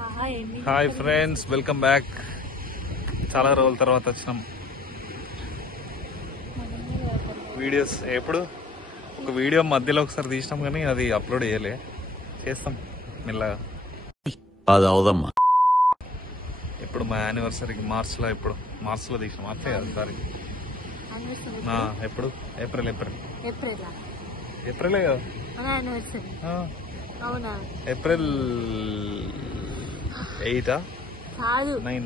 Hi friends, welcome back. చాలా రోజుల తర్వాత వచ్చినాం. వీడియోస్ ఎప్పుడు ఒక వీడియో మధ్యలో ఒకసారి తీసినాం కానీ అది అప్లోడ్ చేయలే. చేస్తాం మెల్లగా. ఇప్పుడు మా యానివర్సరీకి మార్చ్లో తీసినాం. మార్చే కదా సారీ, ఎప్పుడు ఏప్రిలే కదా. ఏప్రిల్ 8 9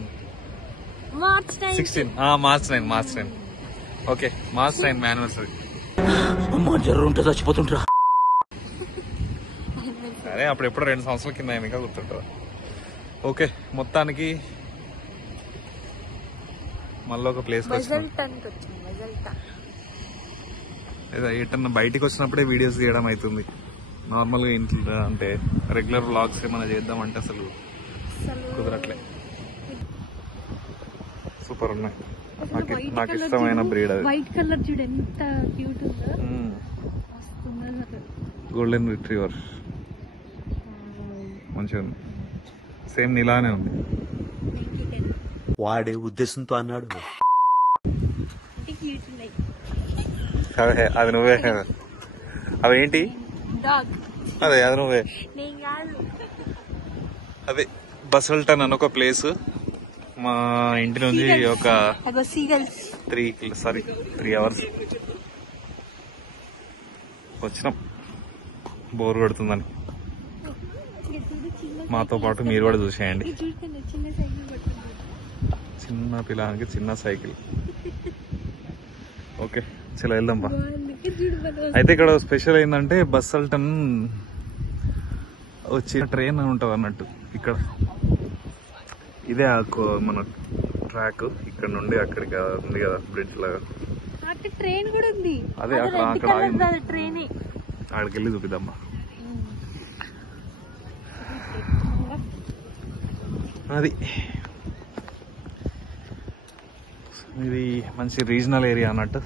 16 మార్చ్ 9 ఓకే, మార్చ్ 9 మా యానివర్సరీ. చచ్చిపోతుంటా. సరే, అప్పుడు ఎప్పుడో 2 సంవత్సరాల కింద ఇంకా గుర్తుంటుంది. ఓకే, మొత్తానికి మళ్ళీ ఒక ప్లేస్ ఎటన్నా బయటికి వచ్చినప్పుడే వీడియోస్ తీయడం అవుతుంది. నార్మల్గా ఇంట్లో అంటే రెగ్యులర్ వ్లాగ్స్ ఏమైనా చేద్దామంటే అసలు కుదరట్లే. సూపర్ ఉన్నాయి. నాకు ఇష్టమైన బ్రీడ్ అది. వైట్ కలర్ చూడు ఎంత క్యూట్ ఉందో. గోల్డెన్ రిట్రీవర్ మంచిగా ఉంది. సేమ్ నీలానే ఉంది. వాడే ఉద్దేశంతో అన్నాడు. అదే అది నువ్వే. అవేంటి? అదే అది నువ్వే. అదే బసల్టన్ అని ఒక ప్లేస్. మా ఇంటి నుంచి ఒక 3 అవర్స్ వచ్చినాం. బోర్ కొడుతుందని మాతో పాటు మీరు కూడా చూసేయండి. చిన్న పిల్లానికి చిన్న సైకిల్. ఓకే, చలో వెళ్దాం బా. అయితే ఇక్కడ స్పెషల్ ఏంటంటే బసల్టన్ వచ్చిన ట్రైన్ ఉంటుంది అన్నట్టు. ఇక్కడ ఇదే మన ట్రాక్. ఇక్కడ నుండి అక్కడికి ఉంది కదా బ్రిడ్జ్ లాగా. ట్రైన్ కూడా ఉంది. అదే అక్కడ ట్రైన్ అక్కడికి వెళ్ళి చూపిద్దామా. అది ఇది మంచి రీజనల్ ఏరియా అన్నట్టు.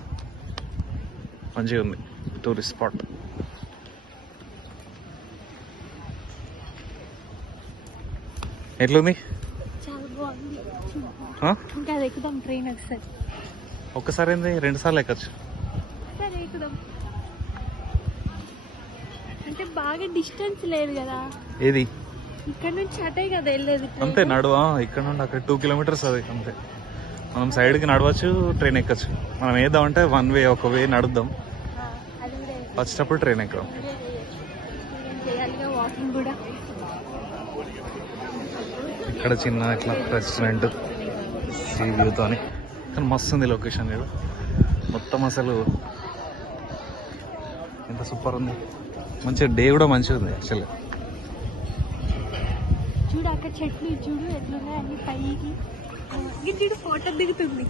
మంచిగా ఉంది, టూరిస్ట్ స్పాట్. ఎట్లుంది? చాలా బాగుంది. ఇంకా అది ఎక్కుదాం ట్రైన్ ఒకసారి. ఒక్కసారి ఏంది 2 సార్లు ఎక్కచ్చు. సరే ఎక్కుదాం. అంటే బాగా డిస్టెన్స్ లేదు కదా. ఏది? ఇక్కడ నుంచి అటే కదా వెళ్ళేది. అంతే నడువా. ఇక్కడ నుండి అక్కడ 2 కిలోమీటర్స్ అది అంతే. మనం సైడ్కి నడవచ్చు, ట్రైన్ ఎక్కచ్చు. మనం ఏద్దామంటే 1 వే, ఒక వే నడుద్దాం. వచ్చేటప్పుడు ట్రైన్ ఎక్కడం. ఇక్కడ చిన్న ఇట్లా రెస్టారెంట్ సీ వ్యూతో అని. కానీ మస్తు ఉంది లొకేషన్. కదా మొత్తం అసలు ఎంత సూపర్ ఉంది. మంచిగా డే కూడా మంచిగా ఉంది యాక్చువల్గా. చూడు అక్కడ చెట్లు చూడు ఎట్లున్నాయి అన్ని పైకి. చూడు ఫోటో దిగుతుంది.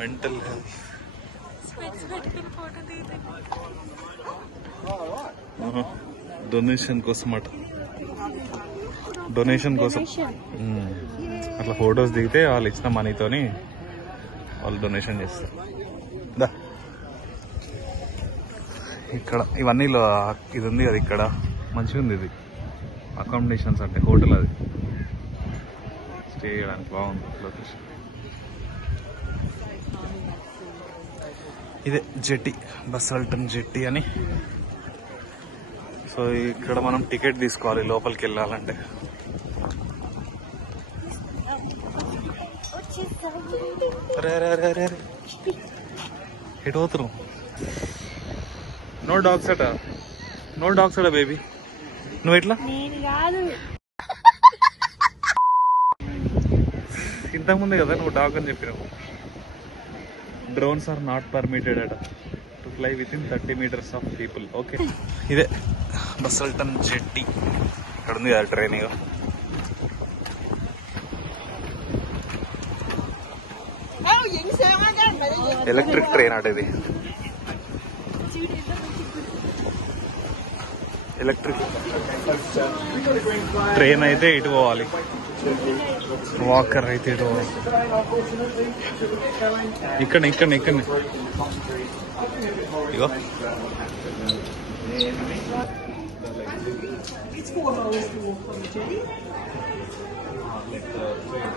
Mental health. డొనేషన్ కోసం అట. డొనేషన్ కోసం అట్లా ఫొటోస్ దిగితే వాళ్ళు ఇచ్చిన మనీతోని వాళ్ళు డొనేషన్ చేస్తారు. దా ఇక్కడ ఇవన్నీ ఇది ఉంది కదా. ఇక్కడ మంచిగా ఉంది. ఇది అకామిడేషన్స్ అంటే హోటల్. అది స్టే చేయడానికి బాగుంది లొకేషన్. ఇదే జెట్టి, బసల్టన్ జెట్టి అని. సో ఇక్కడ మనం టికెట్ తీసుకోవాలి లోపలికి వెళ్ళాలంటే. అరే అరే అరే అరే అరే ఎటు పోతున్నావు? నో డాగ్స్ అట. నో డాగ్స్ అట బేబీ. నువ్వు ఎట్లా? ఇంతకుముందే కదా నువ్వు డాగ్ అని చెప్పినావు. డ్రోన్స్ ఆర్ నాట్ పర్మిటెడ్ అట to fly with in 30 meters of people. Okay, ఇదే బసల్టన్ జెట్టి. ఇక్కడ ఉంది కదా ట్రైన్. ఎలక్ట్రిక్ ట్రైన్ అట ఇది. ఎలక్ట్రిక్ ట్రైన్ అయితే ఇటు పోవాలి, వాకర్ అయితే ఇటు పోవాలి. ఇక్కడ ఇగో It's 4 hours to walk on the jetty. Like the train.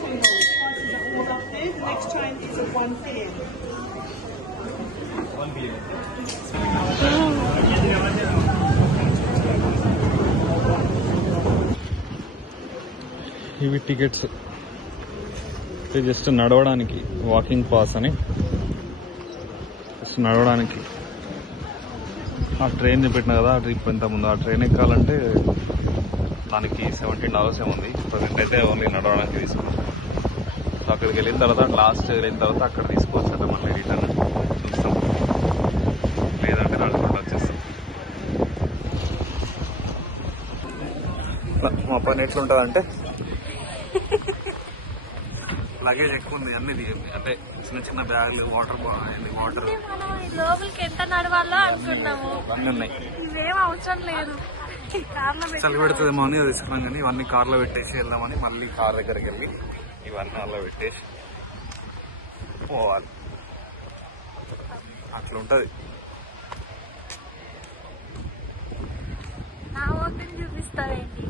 Prices are all up there. The next train is at 1 p.m. 1 p.m. ఇవి టికెట్స్ జస్ట్ నడవడానికి వాకింగ్ పాస్ అని జస్ట్ నడవడానికి ఆ ట్రైన్ పెట్టిన కదా ఆ ట్రిప్ ఎంత ముందు ఆ ట్రైన్ ఎక్కాలంటే దానికి 17 hours ఏముంది ప్రజెంట్ అయితే ఓన్లీ నడవడానికి తీసుకున్నాం సో అక్కడికి వెళ్ళిన తర్వాత లాస్ట్ వెళ్ళిన తర్వాత అక్కడ తీసుకోవచ్చు అంటే మళ్ళీ రిటర్న్ చూస్తాం లేదంటే నడుచుకుంటూ వచ్చేస్తాం మా పని ఎట్లుంటుంది అంటే లగేజ్ ఎక్కువ ఉంది అన్ని అంటే చిన్న చిన్న బ్యాగులు వాటర్ వాటర్ లోపలికి ఎంత నడవాలో అనుకున్నాము అన్నీ ఉన్నాయి ఇవేం అవసరం లేదు చలి పెడుతుందేమో అని తీసుకున్నాం కానీ ఇవన్నీ కార్లో పెట్టేసి వెళ్దామని మళ్ళీ కార్ దగ్గరికి వెళ్ళి ఇవన్నీ అలా పెట్టేసి పోవాలి అట్లా ఉంటది చూపిస్తావేంటి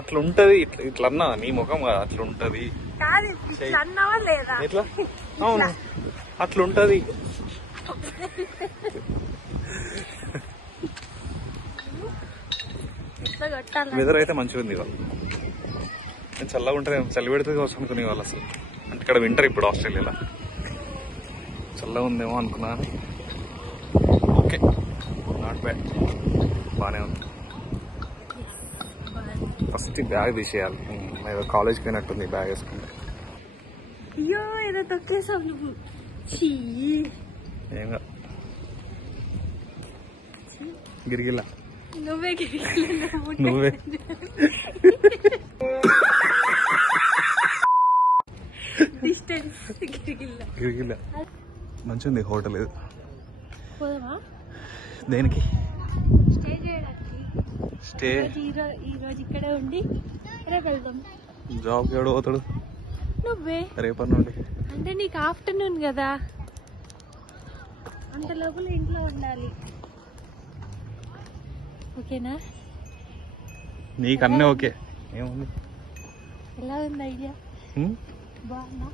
అట్లా ఉంటది ఇట్లా అన్నా నీ ముఖం కదా అట్లా ఉంటది కాదు ఇట్లా అన్నావా లేదా ఎట్లా అవును అట్లా ఉంటది వెదర్ అయితే మంచిగా ఉంది ఇవాళ నేను చల్లగా ఉంటుంది చలి పెడుతుంది కోసం అనుకునే వాళ్ళు అసలు అంటే ఇక్కడ వింటర్ ఇప్పుడు ఆస్ట్రేలియాలో చల్లగా ఉందేమో అనుకున్నాను ఓకే నాట్ బ్యాడ్ బాగానే ఉంది ఫస్ట్ బ్యాగ్ తీసేయాలి ఏదో కాలేజ్కి పోయినట్టుంది బ్యాగ్ వేసుకుంటే అయ్యో ఏదో తొక్కేసావు నువ్వు ఏం గిరిగిల్ల నువ్వే నువ్వే గిరిగిల్ల మంచిది హోటల్ ఇది దేనికి స్టే చేయడానికి స్టే ఈ రోజు ఇక్కడే ఉండి రేపు వెళ్దాం జాబ్కి ఎవడు పోతాడు నువ్వే రేపటి నుండి అంటే నీకు ఆఫ్టర్నూన్ కదా అంత లోపల ఇంట్లో ఉండాలి ఓకేనా నీకు అన్నీ ఓకే ఏముంది ఎలా ఉంది ఐడియా బాగుందా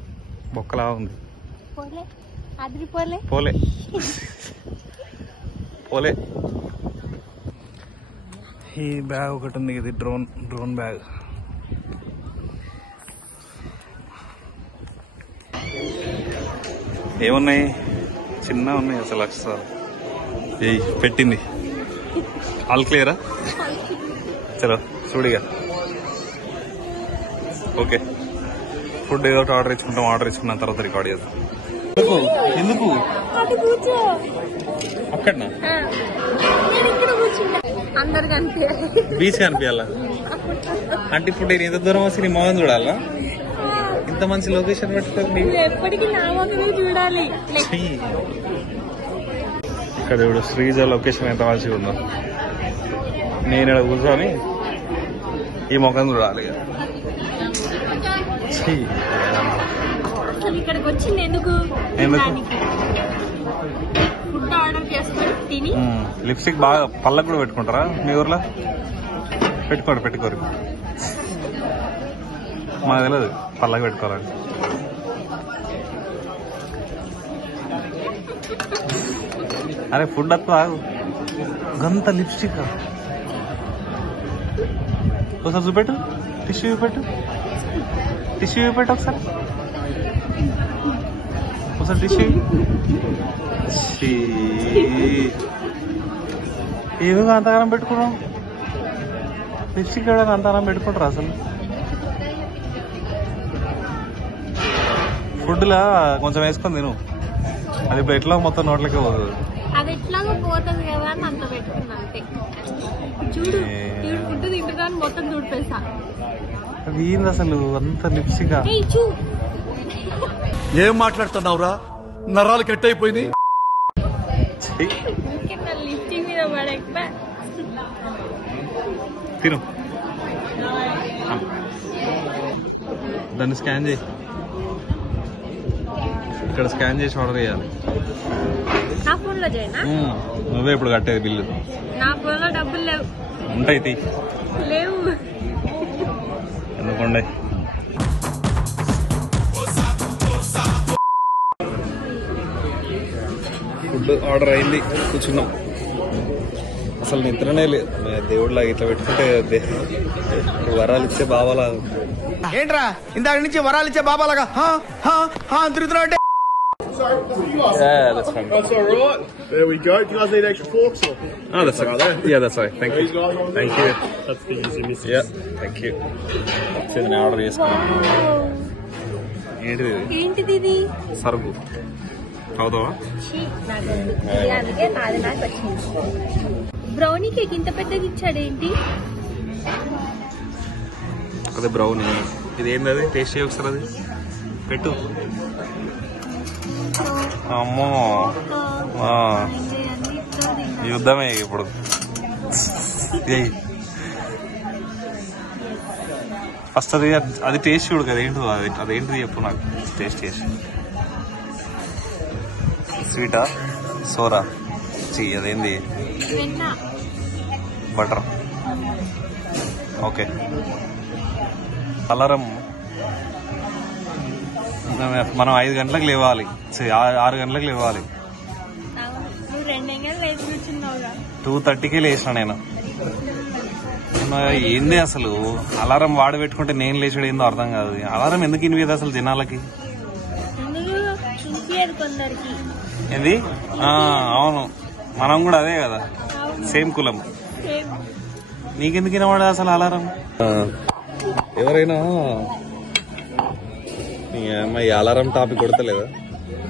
బొక్కలా ఉంది పోలే అదిరిపోలే పోలే పోలే ఈ బ్యాగ్ ఒకటి ఉంది ఇది డ్రోన్ బ్యాగ్ ఏమున్నాయి చిన్న ఉన్నాయి అసలు అసలు పెట్టింది ఆల్ క్లియరా చలో చూడిగా ఓకే ఫుడ్ ఏదో ఆర్డర్ ఇచ్చుకున్న తర్వాత రికార్డ్ చేద్దాం ఎందుకు అక్కడనా అందరు కనిపించాలి బీచ్ కనిపించాలా అంటే ఇప్పుడు నేను ఎంత దూరం వస్తే నీ మొహం చూడాలా ఇంత మంచి లొకేషన్ పెట్టుకోండి ఎప్పటికీ నా మొహమే చూడాలి ఇక్కడ ఇప్పుడు శ్రీజ లొకేషన్ ఎంత మంచిగా ఉందో నేను ఇక్కడ కూర్చొని ఈ ముఖం చూడాలి ఇక్కడికి వచ్చింది ఎందుకు ఫుడ్ ఆర్డర్ చేసుకొని తిని లిప్స్టిక్ బాగా పళ్ళకు కూడా పెట్టుకుంటారా మీ ఊర్లో పెట్టుకోరు మాకు తెలియదు పళ్ళకు పెట్టుకోవాలని అరే ఫుడ్ అత్తా గంత లిప్స్టిక్ ఒకసారి చూపెట్టు టిష్యూ చూపెట్టు ఒకసారి టిష్యూ ఏమో అంతగానం పెట్టుకున్నాం లిప్స్టిక్ ఎవడైనా అంతగానం పెట్టుకుంటారా అసలు ఫుడ్లా కొంచెం వేసుకొని తిను అది ఇప్పుడు ఎట్లా మొత్తం నోట్లకే పోదు అది ఎట్లాగో పోతుంది కదా అని అంత పెట్టుకున్నా అంతే చూడు ఫుడ్ తింటున్నాను మొత్తం చూడిపేసా అది ఏంది అసలు అంత లిప్స్టిక్ ఏం మాట్లాడుతున్నావురా నరాలు కట్ అయిపోయింది లిప్స్టిక్ మీద పడక తిను దాన్ని స్కాన్ చేయి ఇక్కడ స్కాన్ చేసి ఆర్డర్ చేయాలి నా ఫోన్ లో చేయనా నువ్వే ఇప్పుడు కట్టేది బిల్లు నా ఫోన్ లో డబ్బులు లేవు. ఉంటాయి తీ. లేవు. ఎందుకుండే ఫుడ్ ఆర్డర్ అయింది, కూర్చున్నాం. అసలు నిద్రనే లేదు. దేవుడిలా ఇట్లా పెట్టుకుంటే వరాలు ఇచ్చే బాబాలా. ఏంట్రా ఇందాక నుంచి వరాలు ఇచ్చే బాబాలాగా తిరుగుతున్నావు అంటే. Yeah, that's fine. That's all right. There we go. Do you guys need extra forks? Or? Oh, that's okay. Yeah, that's right. Thank you. Thank you. That's the easy misses. Yeah, thank you. నేను order చేసుకున్నాను. ఏంటిది? ఏంటిది ఇది? సరుకు అవుతావా? అందుకే నాది నాకు వచ్చింది. బ్రౌనీ కేక్ ఇంత పెద్దది ఇచ్చాడేంటి? అదే బ్రౌనీ. ఇది ఏంది? అది టేస్ట్ చేయ ఒకసారి. అది పెట్టు. అమ్మో యుద్ధమే ఇప్పుడు. ఫస్ట్ అది టేస్ట్ చూడు కదా. ఏంటో అదేంటిది చెప్పు నాకు. టేస్ట్ చేసి. స్వీటా సోరా చీ అదేంది? బటర్. ఓకే. అలారం మనం 5 గంటలకు లేవాలి, 6 గంటలకు లేవాలి. 2:30కే లేచిన నేను. ఏంది అసలు అలారం వాడు పెట్టుకుంటే నేను లేచాడు ఏందో అర్థం కాదు. అలారం ఎందుకు ఇనివేది అసలు జనాలకి? ఏంది? అవును, మనం కూడా అదే కదా, సేమ్ కులం. నీకెందుకు వినవాడు అసలు అలారం? ఎవరైనా ఈ అలారం టాపిక్ కొడతలేదా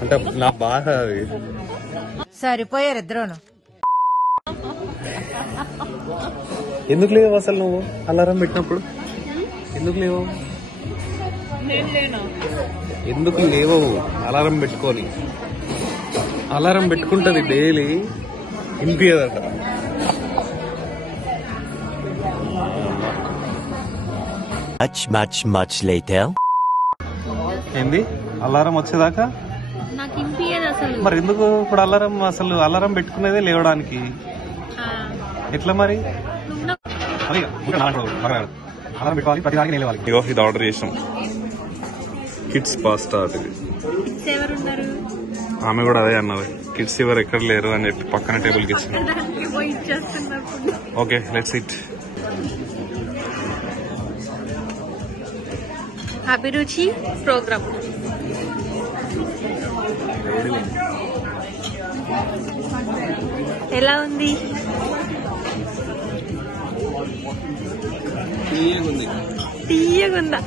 అంటే నా బాగా అది. సరిపోయారు ఇద్దరును. ఎందుకు లేవు అసలు నువ్వు అలారం పెట్టినప్పుడు? ఎందుకు లేవు? ఎందుకు లేవవు అలారం పెట్టుకొని? అలారం పెట్టుకుంటది డైలీ, వినిపించదట. Much later. ఏంది అలారం వచ్చేదాకా నాకు వినిపించదు అసలు. మరి ఎందుకు ఇప్పుడు అలారం? అసలు అలారం పెట్టుకునేదే లేవడానికి. ఎట్లా మరి? అలారం పెట్టుకోవాలి, ప్రతిదానికి నిలవాలి. ఇగో ఇది ఆర్డర్ చేసాం, కిడ్స్ పాస్తా. అది ఎవరున్నారు? ఆమె కూడా అదే అన్నది, కిడ్స్ ఎవరు ఎక్కడ లేరు అని చెప్పి పక్కన టేబుల్కి ఇచ్చింది. Okay, let's it. అభిరుచి ప్రోగ్రామ్. ఎలా ఉంది? తీయగుందా?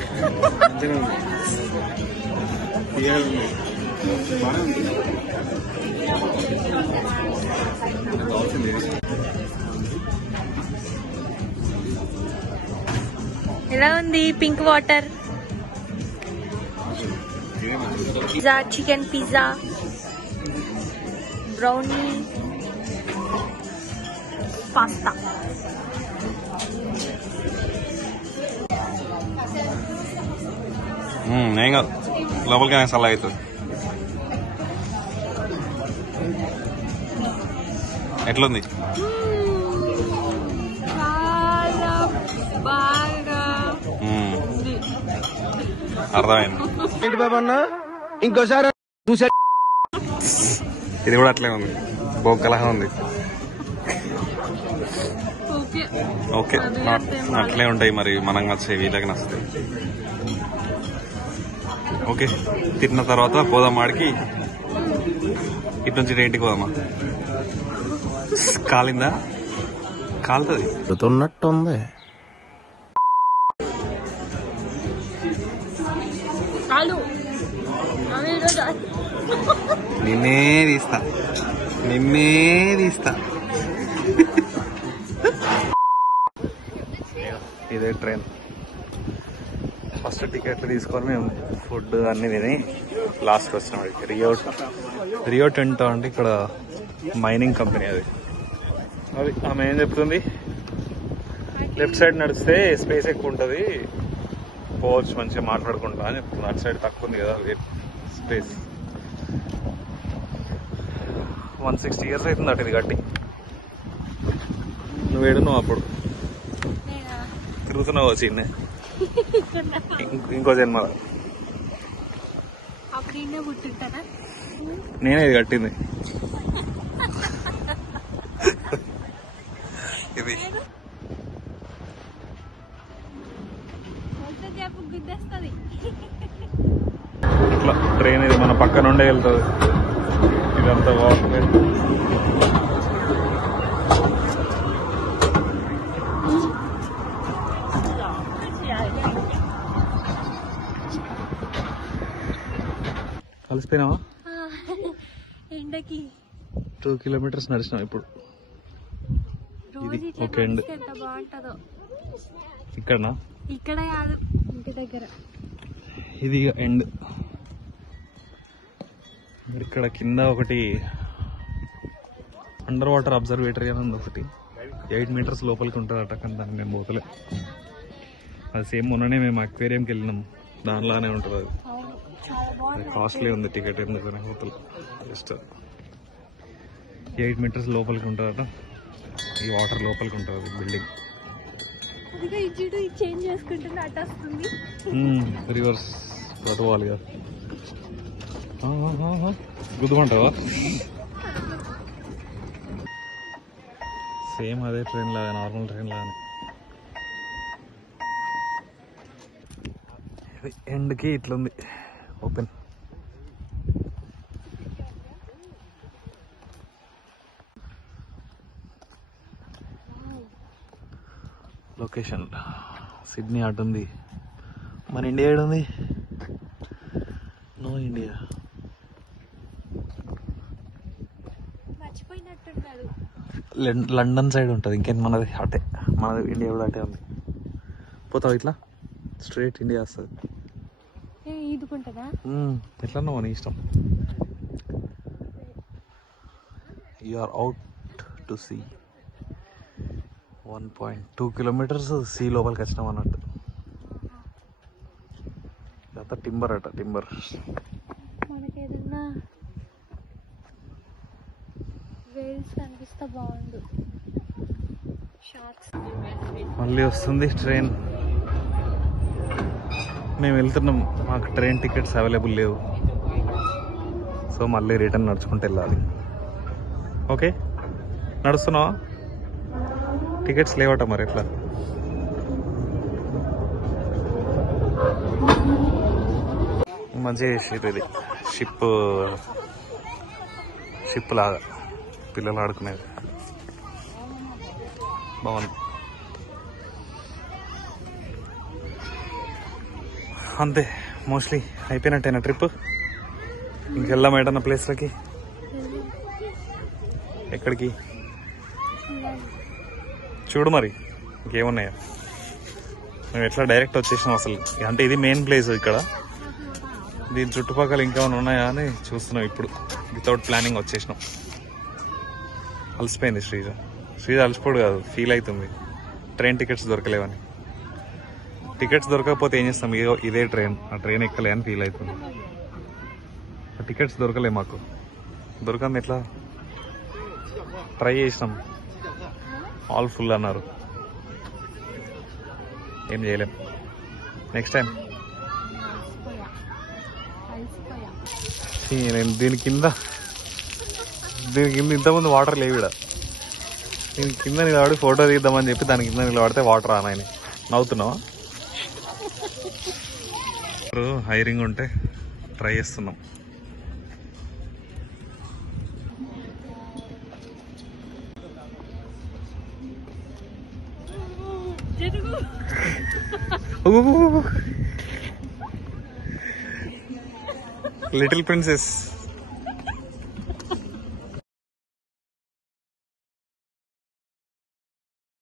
ఎలా ఉంది? Pink water pizza, chicken pizza, brownie, pasta. ఏం కాదు, లోపలికి సలహా అవుతుంది. ఎట్లుంది? చాలా బాగా అర్థమైంది. ఏంటి బాబా అన్న ఇంకోసారి చూసా. ఇది కూడా అట్లే ఉంది, బొక్కలాగా ఉంది. ఓకే, అట్లే ఉంటాయి మరి, మనకు నచ్చాయి, వీళ్ళకి నచ్చుతాయి. ఓకే, తిన్న తర్వాత పోదాం ఆడికి. ఇటు నుంచి ఇంటికి పోదామా? కాలిందా? కాలుతుంది. నిన్నే తీస్తా. ఇదే ట్రైన్. ఫస్ట్ టికెట్లు తీసుకొని మేము ఫుడ్ అన్ని తిని లాస్ట్కి వచ్చినాం. రియో టెంట్ అంటే ఇక్కడ మైనింగ్ కంపెనీ. అది ఆమె ఏం చెప్తుంది, లెఫ్ట్ సైడ్ నడిస్తే స్పేస్ ఎక్కువ ఉంటుంది, పోవచ్చు మంచిగా మాట్లాడుకుంటా అని చెప్తుంది. అటు సైడ్ తక్కువ ఉంది కదా స్పేస్. 160 years అవుతుంది అటు ఇది కట్టి. నువ్వు అప్పుడు తిరుగుతున్నావు చిన్న ఇంకో జన్మ అప్పుడు ఇన్నే పుట్టింటారా? నేనే ఇది కట్టింది. ఇది గుద్దేస్తుంది. ఇట్లా ట్రైన్ ఇది మన పక్క నుండే వెళ్తుంది. ఇదంతా వాటర్ కలిసిపోయినావా? ఎండకి 2 కిలోమీటర్స్ నడిచినాం ఇప్పుడు. రోజు ఇట్లా ఓకే అండి. నడిస్తే ఎంత బాగుంటుందో. ఇక్కడనా? ఇక్కడ కాదు, ఇంటి దగ్గర. ఇది ఎండ్. ఇక్కడ కింద ఒకటి అండర్ వాటర్ అబ్జర్వేటరీ అని ఉంది ఒకటి. 8 మీటర్స్ లోపలికి ఉంటుందట, కానీ దాన్ని మేము పోతలే. అది సేమ్ మొన్ననే మేము అక్వేరియంకి వెళ్ళినాం, దానిలానే ఉంటుంది అది. కాస్ట్లీ ఉంది టికెట్, ఎందుకని హోటల్ జస్ట్ 8 మీటర్స్ లోపలికి ఉంటుందట. ఈ వాటర్ లోపలికి ఉంటుంది బిల్డింగ్. చేంజ్ చేసుకుంటే అటు వస్తుంది. రివర్స్ పట్టుకోవాలి కదా. గుద్దుమంటావా? సేమ్ అదే ట్రైన్ లాగా, నార్మల్ ట్రైన్ లాగా. ఎండ్కి ఇట్లుంది ఓపెన్. Location Sydney అటుంది. మన ఇండియా ఏడుంది? No India. మర్చిపోయినట్టున్నాడు. లండన్ సైడ్ ఉంటుంది. ఇంకేం మనది అటే, మనది ఇండియా కూడా అటే ఉంది. పోతావు ఇట్లా స్ట్రైట్ ఇండియా వస్తుంది. ఈదుకుంటుందా? ఎట్లా మన ఇష్టం. You are out to sea. 1.2 kilometres sea లోపలికి వచ్చినాం అన్నట్టు. అంతా టింబర్ అట, టింబర్. మనకి ఏదన్నా వేల్స్ కనిపిస్తే బాగుండు. షార్క్స్. మళ్ళీ వస్తుంది ట్రైన్. మేము వెళ్తున్నాం, మాకు ట్రైన్ టికెట్స్ అవైలబుల్ లేవు. సో మళ్ళీ రిటర్న్ నడుచుకుంటూ వెళ్ళాలి. ఓకే, నడుస్తున్నావా? టికెట్స్ లేవట మరి ఎట్లా? మంచిగా చేసారు ఇది. షిప్ లాగా పిల్లలు ఆడుకునేది బాగుంది. అంతే, మోస్ట్లీ అయిపోయినట్టేనా ట్రిప్? ఇంకెళ్దాం ఏటన్నా ప్లేస్లకి. ఎక్కడికి చూడు మరి, ఇంకేమున్నాయా? మేము ఎట్లా డైరెక్ట్ వచ్చేసినాం అసలు. అంటే ఇది మెయిన్ ప్లేస్ ఇక్కడ. దీని చుట్టుపక్కల ఇంకేమైనా ఉన్నాయా అని చూస్తున్నాం ఇప్పుడు. వితౌట్ ప్లానింగ్ వచ్చేసినాం. అలసిపోయింది శ్రీజ. అలసిపోడు కాదు, ఫీల్ అవుతుంది ట్రైన్ టికెట్స్ దొరకలేవని. టికెట్స్ దొరకకపోతే ఏం చేస్తాం? ఇదే ట్రైన్, ఆ ట్రైన్ ఎక్కలే అని ఫీల్ అవుతుంది. టికెట్స్ దొరకలే మాకు. దొరకంది ఎట్లా? ట్రై చేసినాం, ఆల్ ఫుల్ అన్నారు. ఏం చేయలేం. Next time. నేను దీని కింద ఇంతకుముందు వాటర్ లేవు ఇక్కడ. దీని కింద నిలబడి ఫోటో తీద్దామని చెప్పి దాని కింద నిలబడితే వాటర్ ఆనాయని. నవ్వుతున్నావా? హైరింగ్ ఉంటే ట్రై చేస్తున్నాం. Little princess.